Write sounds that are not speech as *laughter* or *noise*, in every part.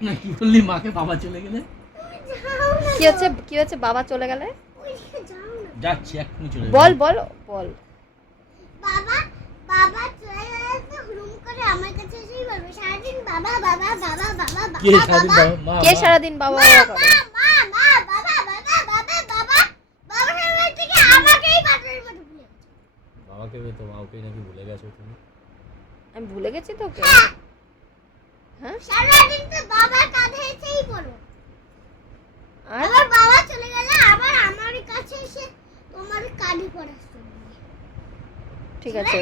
না কি বললি মাকে বাবা চলে গেলে? কি হচ্ছে কি হচ্ছে বাবা চলে গেলে? ওইদিকে যাও না যাচ্ছি এক্ষুনি চলে বল বল বল। বাবা বাবা চলে গেলে তো করে আমার কাছে এসেই বলবে সারাদিন বাবা বাবা বাবা বাবা বাবা কে সারাদিন বাবা বাবা- কে সারাদিন বাবা বাবা করে? মা মা মা বাবা বাবা বাবা বাবা। বাবা সামনে থেকে আমাকেই পাথরের মতো ভুলে গেছে। তো মাকে নাকি ভুলে গেছো তুমি। আমি ভুলে গেছি তোকে? হ্যাঁ? সারাদিন তো বাবা পড়ো। আবার বাবা চলে গেলে আবার আমার কাছে এসে তোমার কাঁধে ঠিক আছে।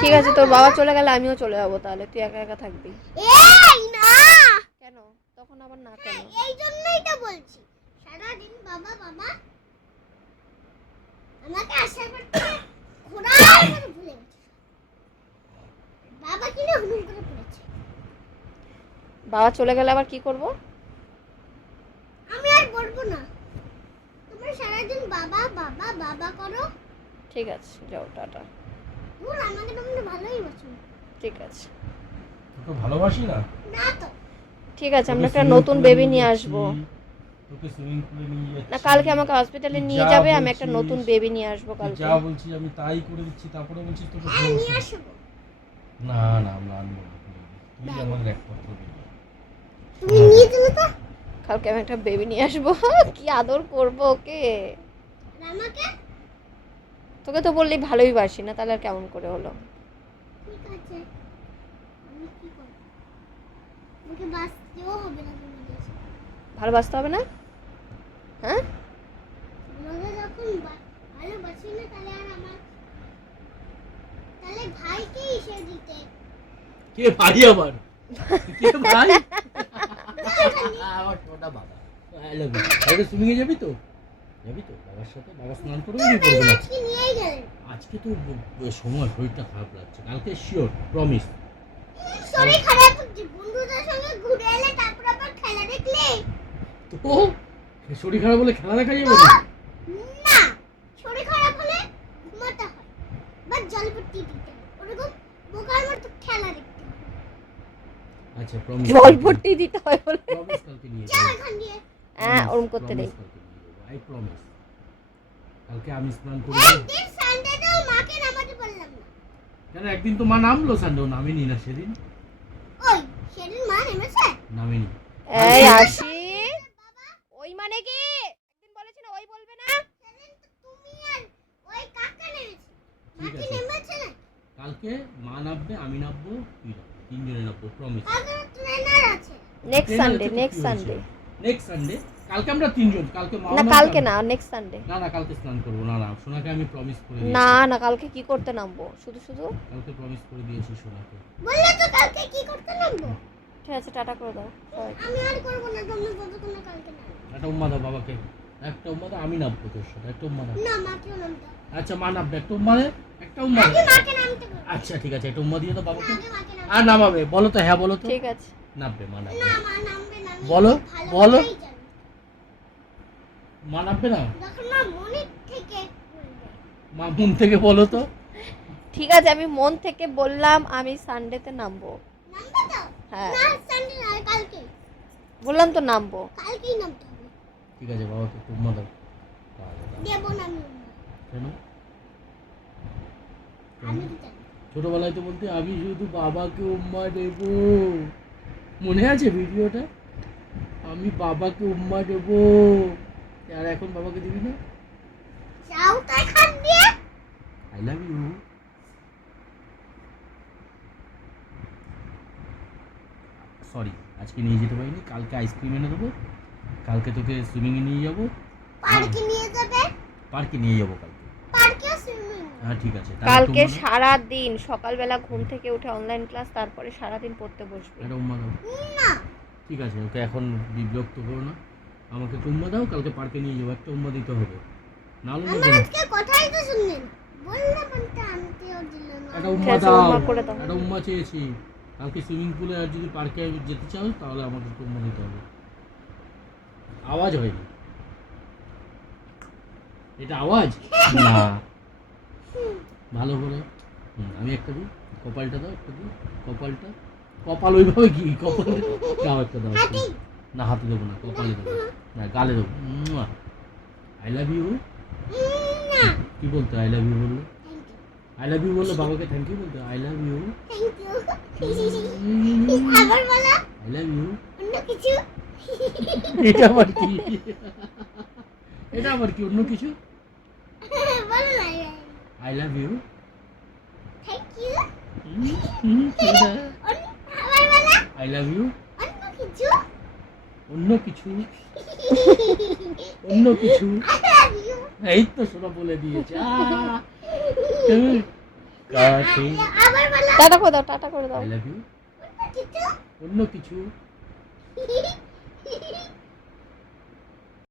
ঠিক তোর বাবা চলে গেলে আমিও চলে যাব তাহলে তুই একা একা থাকবি। এই না! কেন? তখন আবার না কেন? এই জন্যই তো বলছি। সারাদিন বাবা বাবা আমাকে আসার পর থেকে ঘোড়ার ভুলে গেছে। বাবা কিনা করে বাবা চলে গেলে আবার কি করব? আমি আর বলব না। তোমরা সারাদিন বাবা বাবা বাবা করো। ঠিক আছে যাও টাটা। দূর আমাকে তোমরা ভালোই বাসো ঠিক আছে। তোকে ভালোবাসি না? না তো। ঠিক আছে আমরা একটা নতুন বেবি নিয়ে আসব। তোকে সুইমিং পুলে নিয়ে যাচ্ছি। না কালকে আমাকে হসপিটালে নিয়ে যাবে আমি একটা নতুন বেবি নিয়ে আসব কালকে। যা বলছিস আমি তাই করে দিচ্ছি তারপরে বলছিস তোকে হ্যাঁ নিয়ে আসব। না না আমরা আনব তুই আমাদের একমাত্র baby। তুমি নিয়ে চলো তো। কালকে আমি একটা বেবি নিয়ে আসব। কি আদর করব ওকে? আমাকে তোকে তো বললি ভালোই বাসি না তাহলে আর কেমন করে হলো? ঠিক আছে। আমি কি করব? আমাকে বাঁচতেও হবে না ভালোবাসতে হবে না? হ্যাঁ? আমাকে যখন ভালোবাসি না তাহলে আর আমার তাহলে ভাইকে এসে দিতে। কে ভাই আবার? কে ভাই? আমার বাবা। আই লাভ ইউ আজকে সুইমিং এ যাবি তো? যাবি তো? বাবার সাথে বাবা স্নান করবে কি করবে আজকে তো সময় শরীরটা খারাপ লাগছে। কালকে শিওর প্রমিস শরীর খারাপ বন্ধুদের সঙ্গে ঘুরে এলে তারপর আবার খেলা দেখলে? তো? শরীর খারাপ বলে খেলা দেখা যাবে না না। শরীর খারাপ হলে ঘুমাতে হয়। বা জলপট্টি দিতে হয়। ওরকম বোকার মতো খেলা দেখতে হয়। আচ্ছা প্রমিস দিতে হয় বলে। প্রমিস কালকে নিয়ে যাব হ্যাঁ ওরম করতে নেই আই প্রমিস কালকে আমি স্নান করব একদিন সানডেতেও মাকে নামাতে পারলাম না। কেন একদিন তো মা নামলো নামেনি না সেদিন? ওই সেদিন মা নেমেছে? নামেনি। এই আসি ওই মানে কি? একদিন বলেছি না ওই বলবে না? সেদিন তো তুমি আর ওই কাকা নেমেছে। ঠিক মাকে আছে। নেমেছে না। কালকে মা নামবে আমি নামবো তুই নামবি promise next Sunday next Sunday next Sunday কালকে আমরা তিনজন কালকে না কালকে না নেক্সট সানডে না না কালকে স্নান করব। না না সোনাকে আমি প্রমিস করে না না কালকে কি করতে নামবো? শুধু শুধু? কালকে প্রমিস করে দিয়েছি সোনাকে। বললে তো কালকে কি করতে নামবো? ঠিক আছে টাটা করে দাও আমি আর করব না তোমরা যতক্ষণ কালকে নামবে। একটা উম্মা দাও বাবাকে। একটা উম্মা দাও আমি নামবো তোর সাথে। একটা উম্মা দাও। না মাকেও নামতে আচ্ছা মা নামবে। একটা উম্মা একটা উম্মা আচ্ছা ঠিক আছে একটা উম্মা দিয়ে দাও বাবাকে। আর নামাবে বলো তো হ্যাঁ বলো তো। ঠিক আছে। নামবে মা নামবে। না মা নামবে না আমি বলো, বলো। কথাই জানি। মা নামবে না? মা থেকে মন থেকে বলো তো। ঠিক আছে আমি মন থেকে বললাম আমি সানডেতে নামবো। হ্যাঁ। সানডে না কালকে। বললাম তো নামবো। কালকেই নামতে হবে। ঠিক আছে বাবাকে একটু উম্মা দাও। দেবো না কেন? আমি ছোটবেলায় তো বলতে আমি শুধু বাবাকে উম্মা দেব। মনে আছে ভিডিওটা? আমি বাবাকে উম্মা দেব। আর এখন বাবাকে দিবি না? আই লাভ ইউ সরি আজকে নিয়ে যেতে পারিনি। কালকে আইসক্রিম এনে দেবো। কালকে তোকে সুইমিংয়ে নিয়ে যাব। পার্কে নিয়ে যাবে? পার্কে নিয়ে যাব কালকে। হ্যাঁ ঠিক আছে। কালকে সারা দিন সকালবেলা ঘুম থেকে উঠে অনলাইন ক্লাস তারপরে সারা দিন পড়তে বসবে। একটা উম্মা দাও। ঠিক আছে ওকে এখন বিরক্ত করো না। আমাকে উম্মা দাও কালকে পার্কে নিয়ে যাব একটা উম্মা দিতে হবে। নাহলে না আজকে কথাই তো শুনলেন? বললে বলতে আনতেও দিল না। একটা ঠিক উম্মা দাও উম্মা করে দাও। একটা উম্মা চেয়েছি। কালকে সুইমিং পুলে আর যদি পার্কে যেতে চাও তাহলে আমাকে উম্মা দিতে হবে। আওয়াজ হয়নি। এটা আওয়াজ? *laughs* না। ভালো করে। আমি একটা দিই কপালটা দাও একটা দিই কপালটা। কপাল ওইভাবে কি? কপাল দাও একটা দাও না হাতে দেবো না কপালে দেবো। না গালে দেবো। আই লাভ ইউ কি বলতো আই লাভ ইউ বলল? আই লাভ ইউ বলল বাবাকে থ্যাংক ইউ বলতো? I love you I love you এটা আবার কি? এটা আবার কি অন্য কিছু? বলো না I love you thank you I love you অন্য কিছু অন্য কিছু অন্য কিছু I love you. *laughs* *laughs* *laughs* এই তো সোনা বলে দিয়েছে। টাটা করে দাও টাটা করে দাও। আই লাভ ইউ অন্য কিছু অন্য কিছু